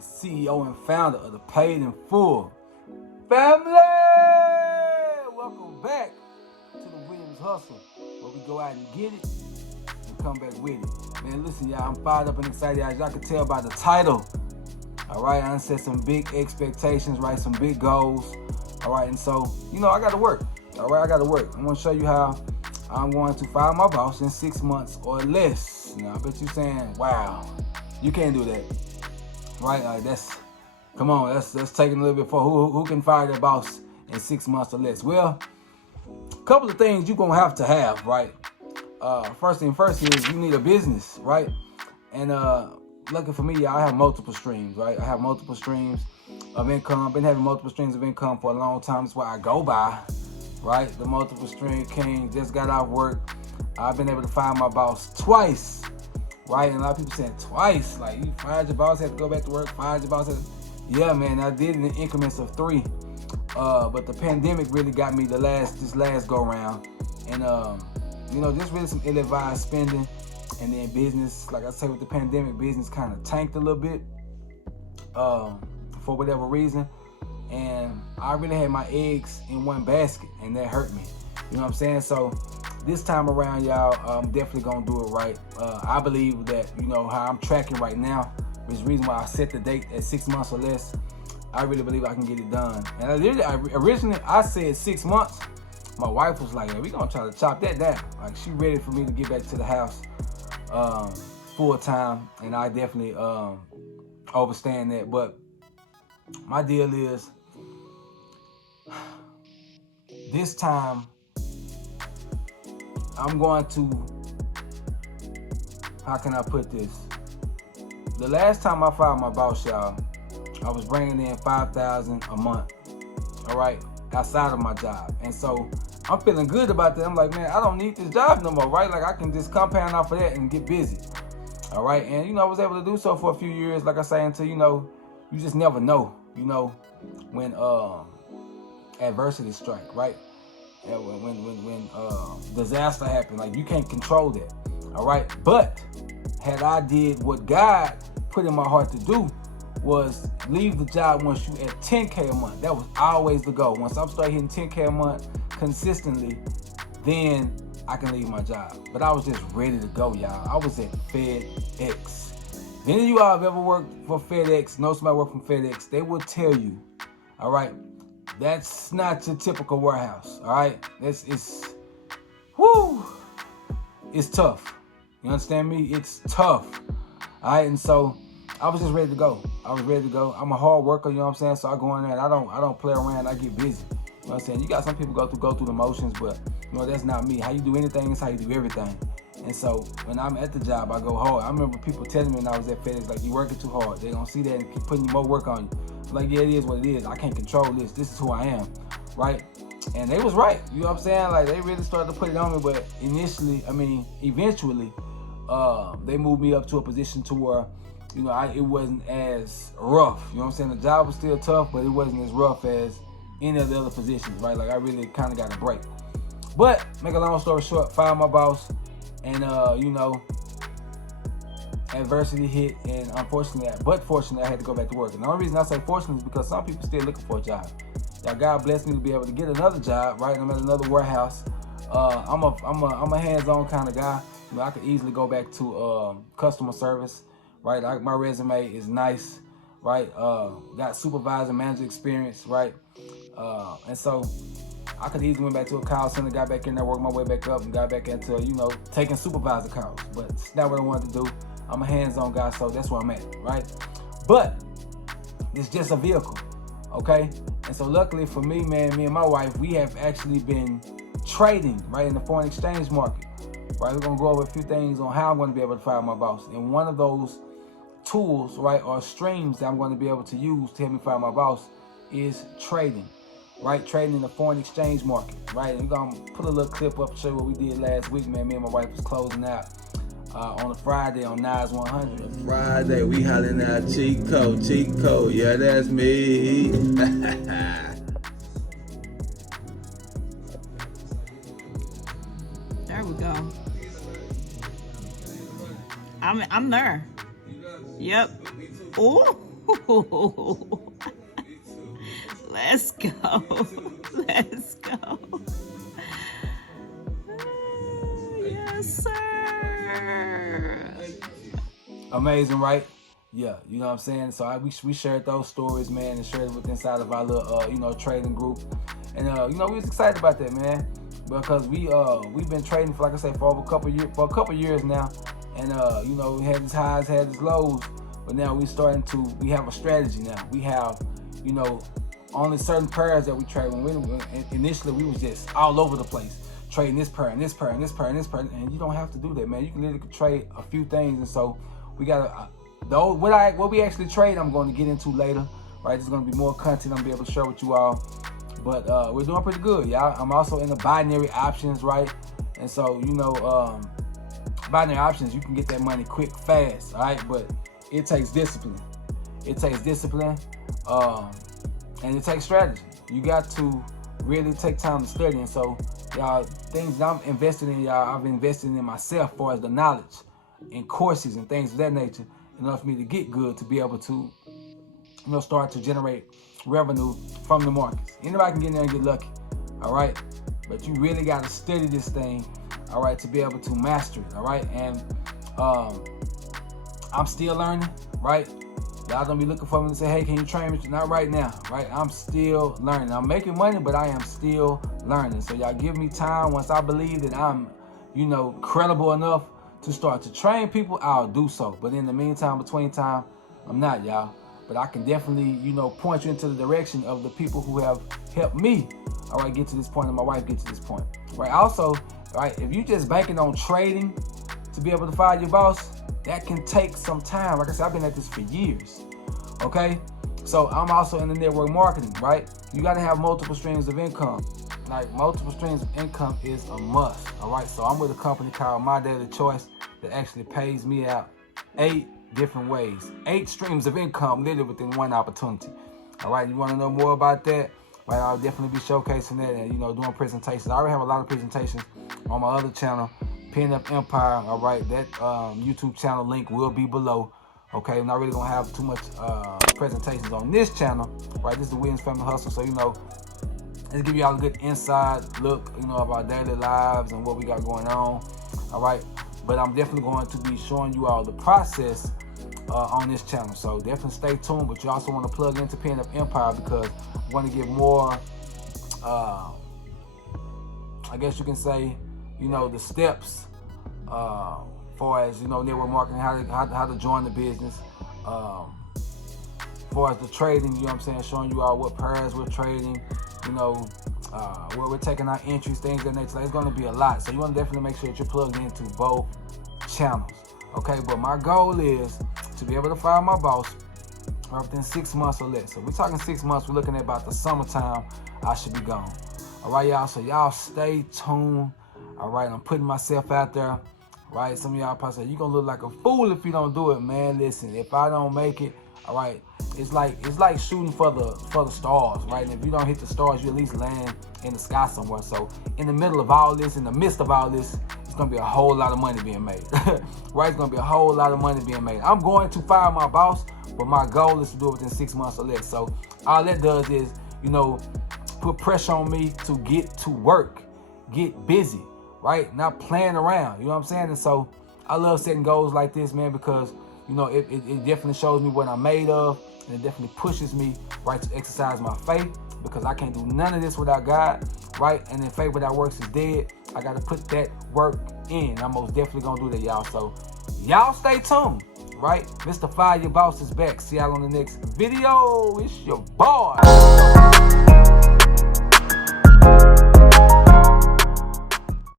CEO and founder of the Paid in Full family. Welcome back to the Williams Hustle, where we go out and get it and come back with it. Man, listen, y'all, I'm fired up and excited. As y'all can tell by the title, all right, I set some big expectations, right, some big goals, all right, and so, I got to work, all right, I got to work. I'm going to show you how I'm going to fire my boss in 6 months or less. Now, I bet you saying, wow, you can't do that, right? Let's take it a little bit for who can fire their boss in 6 months or less. Well, a couple of things you're going to have, right? First thing first is you need a business, right? And lucky for me, y'all, I have multiple streams, right? I have multiple streams of income. I've been having multiple streams of income for a long time. That's why I go by, right? The multiple stream king. Just got out of work. I've been able to fire my boss twice, right? And a lot of people saying twice, like you fired your boss, had to go back to work, fired your boss. Yeah, man, I did it in increments of 3. But the pandemic really got me this last go round. And just really some ill-advised spending. And then business, like I say, with the pandemic, business kind of tanked a little bit for whatever reason. And I really had my eggs in one basket, and that hurt me. You know what I'm saying? So this time around, y'all, I'm definitely going to do it right. I believe that, how I'm tracking right now, which is the reason why I set the date at 6 months or less. I really believe I can get it done. And originally, I said 6 months. My wife was like, hey, we're going to try to chop that down. Like, she ready for me to get back to the house full time. And I definitely understand that. But my deal is, this time, I'm going to, how can I put this? The last time I fired my boss, y'all, I was bringing in $5,000 a month, all right, outside of my job. And so I'm feeling good about that. I'm like, man, I don't need this job no more, right? Like, I can just compound off of that and get busy, all right? And, I was able to do so for a few years, like I say, until, you just never know, when adversity strike, right? And when disaster happens, like, you can't control that, all right? But had I did what God put in my heart to do, was leave the job once you at 10K a month. That was always the goal. Once I start hitting 10K a month consistently, then I can leave my job. But I was just ready to go, y'all. I was at FedEx. If any of you all have ever worked for FedEx, know somebody work from FedEx, they will tell you, all right, that's not your typical warehouse, all right? It's tough. You understand me? It's tough, all right? And so I was just ready to go. I'm a hard worker, you know what I'm saying? So I go in there and I don't play around. I get busy. You know what I'm saying? You got some people go through the motions, but that's not me. How you do anything is how you do everything. And so when I'm at the job, I go hard. I remember people telling me when I was at FedEx, like, you working too hard. They're gonna see that and keep putting more work on you. I'm like, yeah, it is what it is. I can't control this. This is who I am, right? And they was right. You know what I'm saying? Like, they really started to put it on me, but eventually, they moved me up to a position to where, it wasn't as rough. You know what I'm saying? The job was still tough, but it wasn't as rough as any of the other positions, right? Like, I really kind of got a break. But, make a long story short, fired my boss, and, adversity hit, and fortunately, I had to go back to work. And the only reason I say fortunately is because some people still looking for a job. Now, God blessed me to be able to get another job, right? I'm at another warehouse. I'm a hands-on kind of guy. I could easily go back to customer service, right? My resume is nice, right? Got supervisor, manager experience, right? And so I could easily went back to a call center, got back in there, worked my way back up, and got back into, taking supervisor calls. But it's not what I wanted to do. I'm a hands-on guy, so that's where I'm at, right? But it's just a vehicle, okay? And so luckily for me, man, me and my wife, we have actually been trading, right, in the foreign exchange market, right? We're going to go over a few things on how I'm going to be able to fire my boss. And one of those tools, right, or streams that I'm going to be able to use to help me fire my boss is trading, right? Trading in the foreign exchange market, right? And we're going to put a little clip up to show you what we did last week, man. Me and my wife was closing out on a Friday on Nas 100. Friday, we hollering out Chico, yeah, that's me. There we go. I'm there. Yep. Ooh. Let's go. Let's go. Yes, sir. Amazing, right? Yeah, you know what I'm saying? So we shared those stories, man, and shared it with inside of our little, trading group. And, we was excited about that, man, because we've been trading for, like I said, for a couple years now. And, we had its highs, had its lows, but now we have a strategy now. We have, only certain pairs that we trade. Initially we was just all over the place, trading this pair and this pair and this pair and this pair, and you don't have to do that, man. You can literally trade a few things. And so we got what we actually trade, I'm going to get into later, right? There's going to be more content I'm going to be able to share with you all, but we're doing pretty good, y'all. I'm also in the binary options, right? And so binary options, you can get that money quick, fast, all right? But it takes discipline. And it takes strategy. You got to really take time to study. And so, y'all, things that I'm invested in, y'all, I've invested in myself, as far as the knowledge and courses and things of that nature, in order for me to get good, to be able to, start to generate revenue from the markets. Anybody can get in there and get lucky, all right? But you really got to study this thing, all right, to be able to master it, all right? And I'm still learning, right? Y'all don't be looking for me to say, hey, can you train me? Not right now, right? I'm still learning. I'm making money, but I am still learning. So y'all give me time. Once I believe that I'm, credible enough to start to train people, I'll do so. But in the meantime, between time, I'm not, y'all. But I can definitely, point you into the direction of the people who have helped me, all right, get to this point, and my wife get to this point, right? Also, right, if you just banking on trading to be able to fire your boss, that can take some time. Like I said, I've been at this for years, okay? So I'm also in the network marketing, right? You gotta have multiple streams of income. Like, multiple streams of income is a must, all right? So I'm with a company called My Daily Choice that actually pays me out 8 different ways. 8 streams of income literally within one opportunity, all right? You wanna know more about that? Right, I'll definitely be showcasing that and, doing presentations. I already have a lot of presentations on my other channel, Pin Up Empire, all right? That YouTube channel link will be below, okay? I'm not really gonna have too much presentations on this channel, right? This is the Williams Family Hustle, so, let's give y'all a good inside look, of our daily lives and what we got going on, all right? But I'm definitely going to be showing you all the process on this channel, so definitely stay tuned. But you also want to plug into Pin Up Empire, because I want to get more, I guess you can say, the steps far as, network marketing, how to join the business, far as the trading, showing you all what pairs we're trading, where we're taking our entries, things of that nature. It's going to be a lot, so you want to definitely make sure that you're plugged into both channels, okay? But my goal is to be able to fire my boss within 6 months or less. So we're talking 6 months. We're looking at about the summertime. I should be gone. All right, y'all. So y'all stay tuned. All right, I'm putting myself out there. Right, some of y'all probably say, you're gonna look like a fool if you don't do it, man. Listen, if I don't make it, all right, it's like shooting for the stars, right? And if you don't hit the stars, you at least land in the sky somewhere. So in the middle of all this, in the midst of all this, it's gonna be a whole lot of money being made. Right? It's gonna be a whole lot of money being made. I'm going to fire my boss, but my goal is to do it within 6 months or less. So all that does is, put pressure on me to get to work, get busy, right? Not playing around, you know what I'm saying? And so I love setting goals like this, man, because, it definitely shows me what I'm made of, and it definitely pushes me, right, to exercise my faith, because I can't do none of this without God, right? And then faith without works is dead. I got to put that work in. I'm most definitely going to do that, y'all. So y'all stay tuned, right? Mr. Fire Your Boss is back. See y'all on the next video. It's your boy.